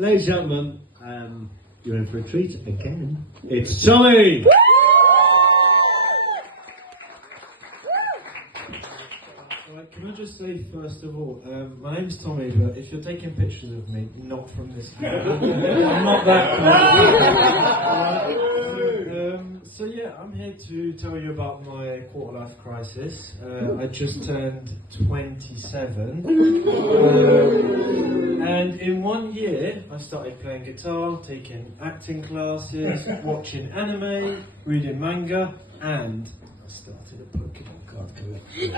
Ladies and gentlemen, you're in for a treat again. It's Tommy! Right, can I just say first of all, my name's Tommy, but if you're taking pictures of me, not from this angle. I'm not that kind. So yeah, I'm here to tell you about my quarter life crisis. I just turned 27, and in 1 year I started playing guitar, taking acting classes, watching anime, reading manga, and I started a Pokemon card collection.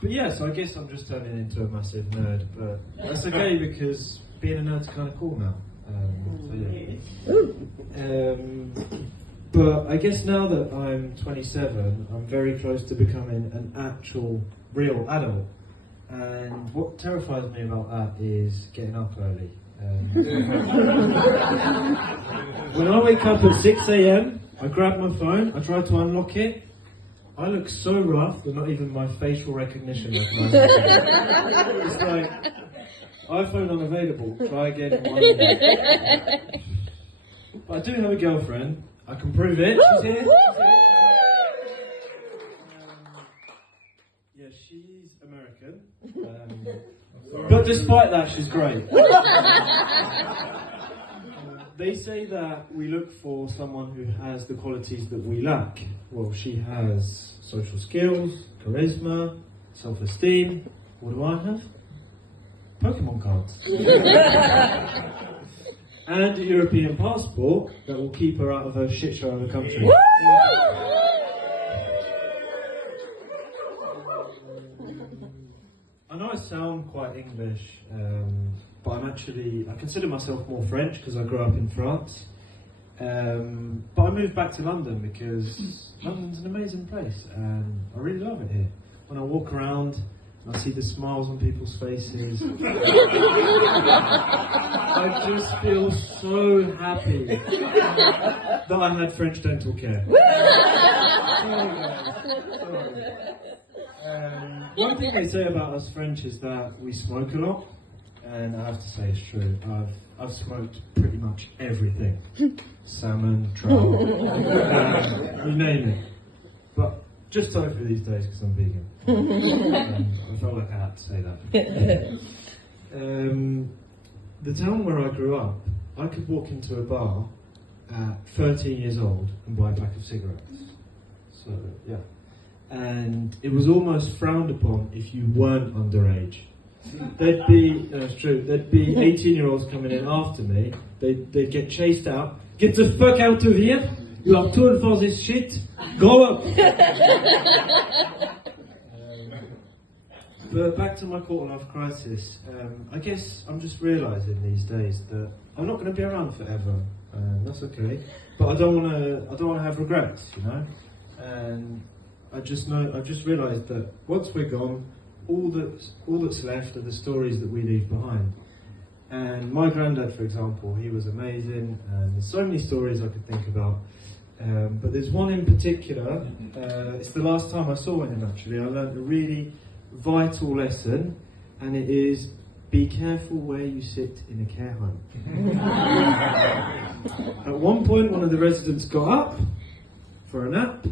But yeah, so I guess I'm just turning into a massive nerd, but that's okay because being a nerd's kind of cool now. But I guess now that I'm 27, I'm very close to becoming an actual, real adult. And what terrifies me about that is getting up early. When I wake up at 6 a.m, I grab my phone, I try to unlock it. I look so rough that not even my facial recognition recognises me. It's like, iPhone unavailable, try again in 1 minute. But I do have a girlfriend, I can prove it. She's here. Yeah, she's American. But despite that, she's great. They say that we look for someone who has the qualities that we lack. Well, she has social skills, charisma, self-esteem. What do I have? Pokemon cards. And a European passport that will keep her out of her shit show of a country. I know I sound quite English, but I consider myself more French because I grew up in France. But I moved back to London because London's an amazing place and I really love it here. When I walk around, I see the smiles on people's faces. I just feel so happy that I had French dental care. One thing they say about us French is that we smoke a lot, and I have to say it's true. I've smoked pretty much everything. Salmon, trout, you name it. But just tofu these days because I'm vegan. I felt like I had to say that. The town where I grew up, I could walk into a bar at 13 years old and buy a pack of cigarettes. So, yeah. And it was almost frowned upon if you weren't underage. There'd be 18-year-olds coming in after me, they'd get chased out. Get the fuck out of here! You are too old for this shit! Grow up! But back to my quarter life crisis, I guess I'm just realising these days that I'm not going to be around forever, and that's okay. But I don't want to have regrets, you know. And I've just realised that once we're gone, all that's left are the stories that we leave behind. And my granddad, for example, he was amazing, and there's so many stories I could think about. But there's one in particular. It's the last time I saw him. Actually, I learned a really vital lesson, and it is be careful where you sit in a care home. At one point, one of the residents got up for a nap.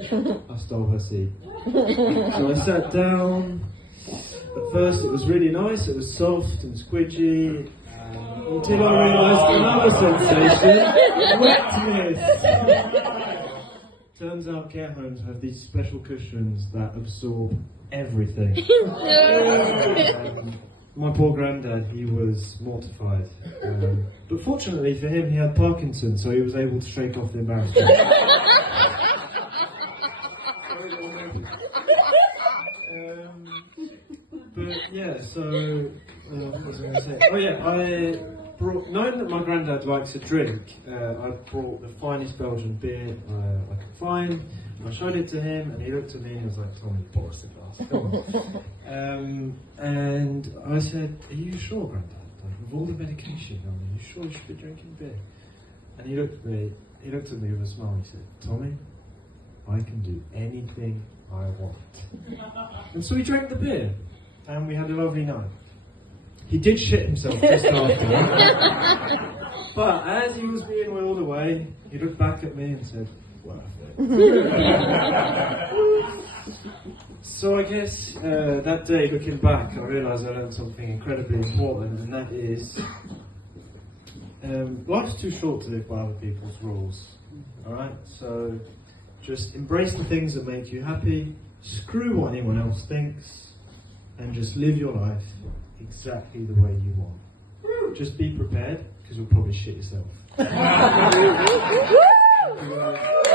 I stole her seat. So I sat down. At first, it was really nice. It was soft and squidgy. Until I realised another sensation: wetness. Turns out care homes have these special cushions that absorb everything. My poor granddad, he was mortified. But fortunately for him, he had Parkinson's, so he was able to shake off the embarrassment. But yeah, so what was I going to say? Oh yeah, knowing that my granddad likes a drink, I brought the finest Belgian beer I could find. I showed it to him, and he looked at me and he was like, "Tommy, pour us a glass, come on." And I said, "Are you sure, Granddad? Like, with all the medication, are you sure you should be drinking beer?" And he looked at me with a smile. He said, "Tommy, I can do anything I want." And so he drank the beer. and we had a lovely night. He did shit himself just after, but as he was being wheeled away, he looked back at me and said, "Worth it." So I guess that day, looking back, I realised I learned something incredibly important, and that is life's too short to live by other people's rules. Alright? So just embrace the things that make you happy, screw what anyone else thinks, and just live your life exactly the way you want. Just be prepared, because you'll probably shit yourself. Thank you.